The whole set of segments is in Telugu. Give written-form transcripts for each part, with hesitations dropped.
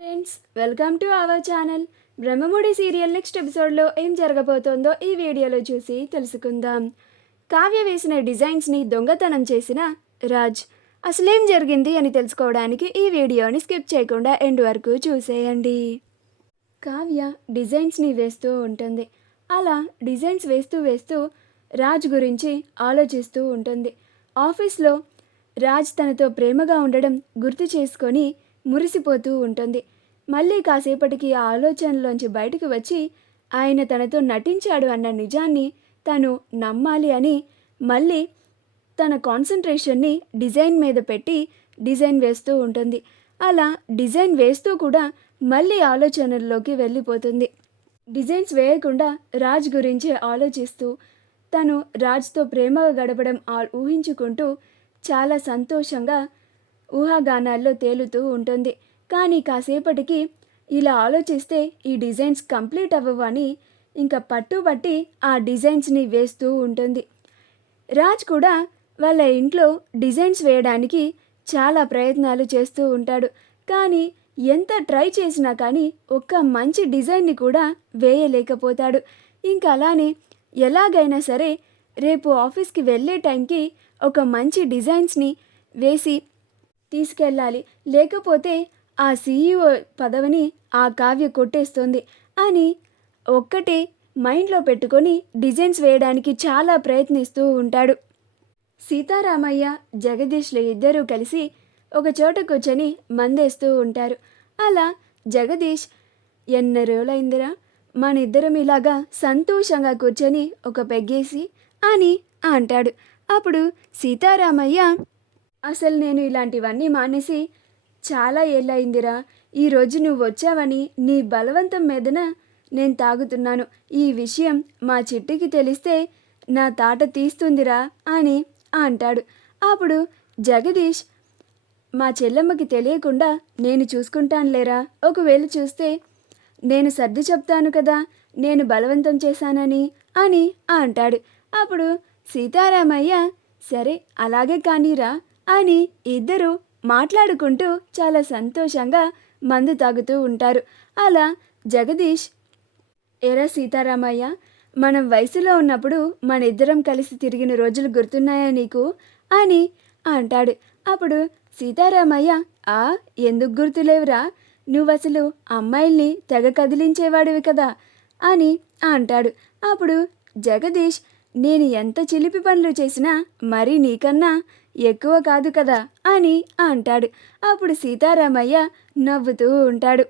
Friends, welcome to our channel. Brahmamudi serial next ఎపిసోడ్లో ఏం జరగబోతోందో ఈ వీడియోలో చూసి తెలుసుకుందాం. కావ్య వేసిన డిజైన్స్ని దొంగతనం చేసిన రాజ్ అసలేం జరిగింది అని తెలుసుకోవడానికి ఈ వీడియోని స్కిప్ చేయకుండా ఎండ్ వరకు చూసేయండి. కావ్య డిజైన్స్ని వేస్తూ ఉంటుంది. అలా డిజైన్స్ వేస్తూ వేస్తూ రాజ్ గురించి ఆలోచిస్తూ ఉంటుంది. ఆఫీస్లో రాజ్ తనతో ప్రేమగా ఉండడం గుర్తు చేసుకొని మురిసిపోతూ ఉంటుంది. మళ్ళీ కాసేపటికి ఆ ఆలోచనలోంచి బయటకు వచ్చి ఆయన తనతో నటించాడు అన్న నిజాన్ని తను నమ్మాలి అని మళ్ళీ తన కాన్సన్ట్రేషన్ని డిజైన్ మీద పెట్టి డిజైన్ వేస్తూ ఉంటుంది. అలా డిజైన్ వేస్తూ కూడా మళ్ళీ ఆలోచనల్లోకి వెళ్ళిపోతుంది. డిజైన్స్ వేయకుండా రాజ్ గురించి ఆలోచిస్తూ తను రాజ్తో ప్రేమగా గడపడం ఊహించుకుంటూ చాలా సంతోషంగా ఊహాగానాల్లో తేలుతూ ఉంటుంది. కానీ కాసేపటికి ఇలా ఆలోచిస్తే ఈ డిజైన్స్ కంప్లీట్ అవ్వవని ఇంకా పట్టుబట్టి ఆ డిజైన్స్ని వేస్తూ ఉంటుంది. రాజ్ కూడా వాళ్ళ ఇంట్లో డిజైన్స్ వేయడానికి చాలా ప్రయత్నాలు చేస్తూ ఉంటాడు. కానీ ఎంత ట్రై చేసినా కానీ ఒక్క మంచి డిజైన్ని కూడా వేయలేకపోతాడు. ఇంకా అలానే ఎలాగైనా సరే రేపు ఆఫీస్కి వెళ్ళే టైంకి ఒక మంచి డిజైన్స్ని వేసి తీసుకెళ్ళాలి, లేకపోతే ఆ సీఈఓ పదవిని ఆ కావ్య కొట్టేస్తుంది అని ఒక్కటే మైండ్లో పెట్టుకొని డిజైన్స్ వేయడానికి చాలా ప్రయత్నిస్తూ ఉంటాడు. సీతారామయ్య, జగదీష్లు ఇద్దరూ కలిసి ఒక చోట కూర్చొని మందేస్తూ ఉంటారు. అలా జగదీష్, ఎన్ని రోజులైందిరా మన ఇద్దరం ఇలాగా సంతోషంగా కూర్చొని ఒక పెగ్గేసి అని అంటాడు. అప్పుడు సీతారామయ్య, అసలు నేను ఇలాంటివన్నీ మానేసి చాలా ఏళ్ళయిందిరా. ఈరోజు నువ్వు వచ్చావని నీ బలవంతం మీదన నేను తాగుతున్నాను. ఈ విషయం మా చిట్టికి తెలిస్తే నా తాట తీస్తుందిరా అని అంటాడు. అప్పుడు జగదీష్, మా చెల్లెమ్మకి తెలియకుండా నేను చూసుకుంటానులేరా. ఒకవేళ చూస్తే నేను సర్ది చెప్తాను కదా నేను బలవంతం చేశానని అని అంటాడు. అప్పుడు సీతారామయ్య, సరే అలాగే కానీరా అని ఇద్దరు మాట్లాడుకుంటూ చాలా సంతోషంగా మందు తాగుతూ ఉంటారు. అలా జగదీష్, ఎరా సీతారామయ్య, మనం వయసులో ఉన్నప్పుడు మన ఇద్దరం కలిసి తిరిగిన రోజులు గుర్తున్నాయా నీకు అని అంటాడు. అప్పుడు సీతారామయ్య, ఎందుకు గుర్తులేవురా, నువ్వసలు అమ్మాయిల్ని తెగ కదిలించేవాడివి కదా అని అంటాడు. అప్పుడు జగదీష్, నేను ఎంత చిలిపి పనులు చేసినా మరీ నీకన్నా ఎక్కువ కాదు కదా అని అంటాడు. అప్పుడు సీతారామయ్య నవ్వుతూ ఉంటాడు.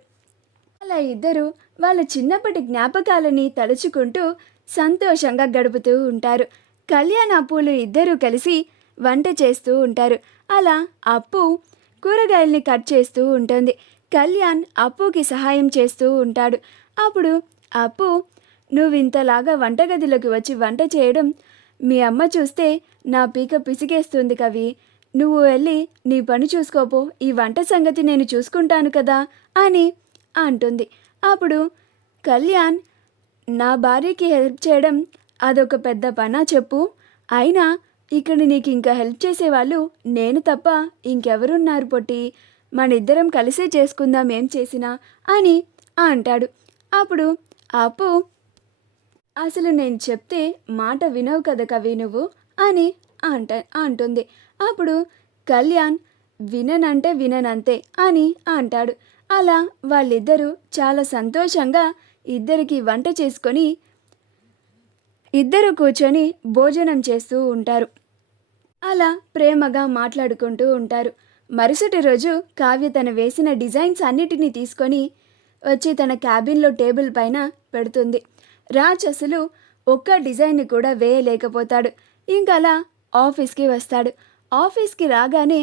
అలా ఇద్దరు వాళ్ళ చిన్నప్పటి జ్ఞాపకాలని తలుచుకుంటూ సంతోషంగా గడుపుతూ ఉంటారు. కళ్యాణ్, అప్పులు ఇద్దరూ కలిసి వంట చేస్తూ ఉంటారు. అలా అప్పు కూరగాయల్ని కట్ చేస్తూ ఉంటుంది. కళ్యాణ్ అప్పుకి సహాయం చేస్తూ ఉంటాడు. అప్పుడు అప్పు, నువ్వు ఇంతలాగా వంటగదిలోకి వచ్చి వంట చేయడం మీ అమ్మ చూస్తే నా పీక పిసిగేస్తుంది కవి. నువ్వు వెళ్ళి నీ పని చూసుకోపో, ఈ వంట సంగతి నేను చూసుకుంటాను కదా అని అంటుంది. అప్పుడు కళ్యాణ్, నా భార్యకి హెల్ప్ చేయడం అదొక పెద్ద పనా చెప్పు? అయినా ఇక్కడ నీకు ఇంకా హెల్ప్ చేసేవాళ్ళు నేను తప్ప ఇంకెవరున్నారు పొట్టి, మన ఇద్దరం కలిసే చేసుకుందాం ఏం చేసినా అని అంటాడు. అప్పుడు అప్పు, అసలు నేను చెప్తే మాట వినవు కదా కవి నువ్వు అని అంటుంది. అప్పుడు కళ్యాణ్, విననంటే విననంతే అని అంటాడు. అలా వాళ్ళిద్దరూ చాలా సంతోషంగా ఇద్దరికి వంట చేసుకొని ఇద్దరు కూర్చొని భోజనం చేస్తూ ఉంటారు. అలా ప్రేమగా మాట్లాడుకుంటూ ఉంటారు. మరుసటి రోజు కావ్య తన వేసిన డిజైన్స్ అన్నిటినీ తీసుకొని వచ్చి తన క్యాబిన్లో టేబుల్ పైన పెడుతుంది. రాజ్ అసలు ఒక్క డిజైన్ని కూడా వేయలేకపోతాడు. ఇంకలా ఆఫీస్కి వస్తాడు. ఆఫీస్కి రాగానే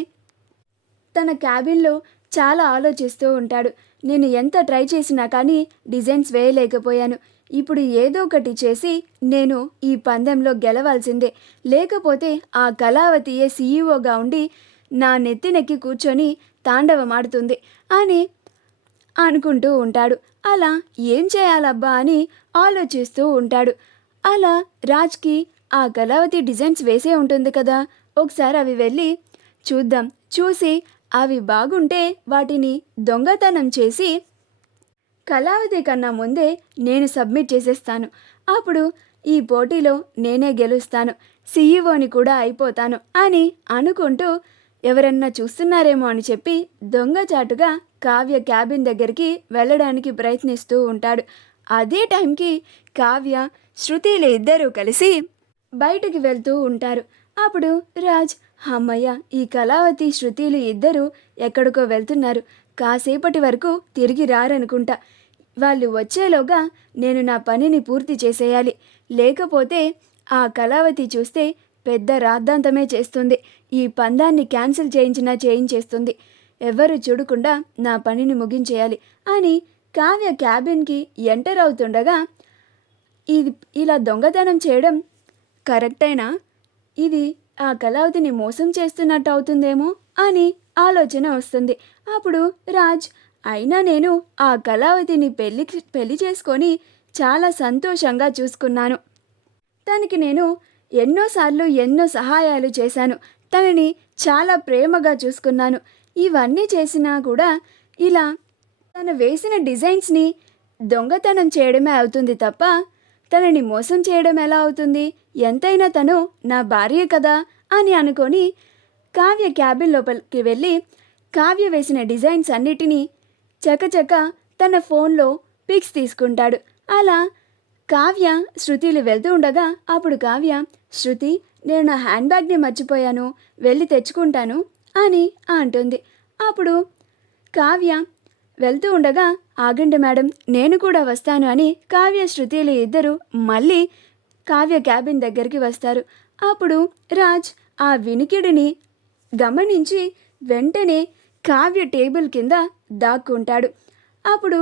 తన క్యాబిన్లో చాలా ఆలోచిస్తూ ఉంటాడు. నేను ఎంత ట్రై చేసినా కానీ డిజైన్స్ వేయలేకపోయాను. ఇప్పుడు ఏదో ఒకటి చేసి నేను ఈ పందెంలో గెలవాల్సిందే, లేకపోతే ఆ కళావతియే సీఈఓగా ఉండి నా నెత్తినెక్కి కూర్చొని తాండవమాడుతుంది అని అనుకుంటూ ఉంటాడు. అలా ఏం చేయాలబ్బా అని ఆలోచిస్తూ ఉంటాడు. అలా రాజ్కి ఆ కళావతి డిజైన్స్ వేసే ఉంటుంది కదా, ఒకసారి అవి వెళ్ళి చూద్దాం, చూసి అవి బాగుంటే వాటిని దొంగతనం చేసి కళావతి కన్నా ముందే నేను సబ్మిట్ చేసేస్తాను. అప్పుడు ఈ పోటీలో నేనే గెలుస్తాను, సీఈఓని కూడా అయిపోతాను అని అనుకుంటూ ఎవరన్నా చూస్తున్నారేమో అని చెప్పి దొంగచాటుగా కావ్య క్యాబిన్ దగ్గరికి వెళ్ళడానికి ప్రయత్నిస్తూ ఉంటాడు. అదే టైంకి కావ్య, శృతిలు ఇద్దరూ కలిసి బయటికి వెళ్తూ ఉంటారు. అప్పుడు రాజ్, అమ్మయ్య, ఈ కళావతి, శృతిలు ఇద్దరూ ఎక్కడికో వెళ్తున్నారు, కాసేపటి వరకు తిరిగి రారనుకుంటా. వాళ్ళు వచ్చేలోగా నేను నా పనిని పూర్తి చేసేయాలి, లేకపోతే ఆ కళావతి చూస్తే పెద్ద రాద్ధాంతమే చేస్తుంది, ఈ పందాన్ని క్యాన్సిల్ చేయించేస్తుంది. ఎవరు చూడకుండా నా పనిని ముగించేయాలి అని కావ్య క్యాబిన్కి ఎంటర్ అవుతుండగా ఇలా దొంగతనం చేయడం కరెక్టేనా? ఇది ఆ కళావతిని మోసం చేస్తున్నట్టు అవుతుందేమో అని ఆలోచన వస్తుంది. అప్పుడు రాజ్, అయినా నేను ఆ కళావతిని పెళ్లి చేసుకొని చాలా సంతోషంగా చూసుకున్నాను. తనకి నేను ఎన్నోసార్లు ఎన్నో సహాయాలు చేశాను, తనని చాలా ప్రేమగా చూసుకున్నాను. ఇవన్నీ చేసినా కూడా ఇలా తను వేసిన డిజైన్స్ని దొంగతనం చేయడమే అవుతుంది తప్ప తనని మోసం చేయడం ఎలా అవుతుంది? ఎంతైనా తను నా భార్య కదా అని అనుకొని కావ్య క్యాబిన్ లోపలికి వెళ్ళి కావ్య వేసిన డిజైన్స్ అన్నిటినీ చకచక తన ఫోన్లో పిక్స్ తీసుకుంటాడు. అలా కావ్య, శృతిలు వెళ్తూ ఉండగా అప్పుడు కావ్య, శృతి, నేను నా హ్యాండ్ బ్యాగ్ని మర్చిపోయాను, వెళ్ళి తెచ్చుకుంటాను అని అంటుంది. అప్పుడు కావ్య వెళ్తూ ఉండగా, ఆగండి మేడం, నేను కూడా వస్తాను అని కావ్య, శృతిలు ఇద్దరు మళ్ళీ కావ్య క్యాబిన్ దగ్గరికి వస్తారు. అప్పుడు రాజ్ ఆ వినికిడిని గమనించి వెంటనే కావ్య టేబుల్ కింద దాక్కుంటాడు. అప్పుడు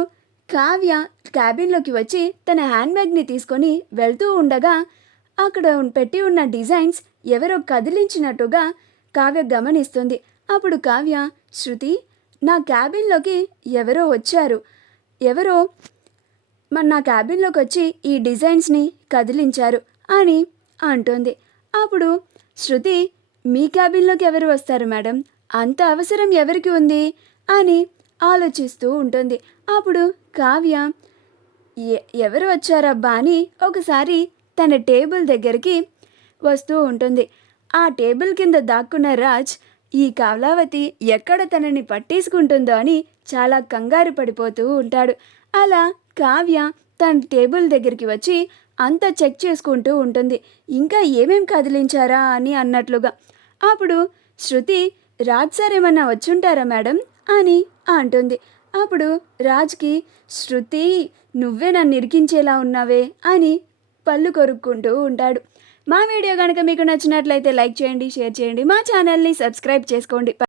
కావ్య క్యాబిన్లోకి వచ్చి తన హ్యాండ్ బ్యాగ్ని తీసుకొని వెళ్తూ ఉండగా అక్కడ పెట్టి ఉన్న డిజైన్స్ ఎవరో కదిలించినట్టుగా కావ్య గమనిస్తుంది. అప్పుడు కావ్య, శృతి, నా క్యాబిన్లోకి ఎవరో వచ్చారు, ఎవరో నా క్యాబిన్లోకి వచ్చి ఈ డిజైన్స్ని కదిలించారు అని అంటుంది. అప్పుడు శృతి, మీ క్యాబిన్లోకి ఎవరు వస్తారు మేడం, అంత అవసరం ఎవరికి ఉంది అని ఆలోచిస్తూ ఉంటుంది. అప్పుడు కావ్య, ఎవరు వచ్చారబ్బా అని ఒకసారి తన టేబుల్ దగ్గరికి వస్తూ ఉంటుంది. ఆ టేబుల్ కింద దాక్కున్న రాజ్ ఈ కళావతి ఎక్కడ తనని పట్టేసుకుంటుందో అని చాలా కంగారు పడిపోతూ ఉంటాడు. అలా కావ్య తన టేబుల్ దగ్గరికి వచ్చి అంతా చెక్ చేసుకుంటూ ఉంటుంది, ఇంకా ఏమేం కదిలించారా అని అన్నట్లుగా. అప్పుడు శృతి, రాజ్ సార్ ఏమన్నా వచ్చుంటారా మేడం అని అంటుంది. అప్పుడు రాజ్కి, శృతి, నువ్వే నన్ను ఇరికించేలా ఉన్నావే అని పళ్ళు కొరుక్కుంటూ ఉంటాడు. మా వీడియో కనుక మీకు నచ్చినట్లయితే లైక్ చేయండి, షేర్ చేయండి, మా ఛానల్ని సబ్స్క్రైబ్ చేసుకోండి.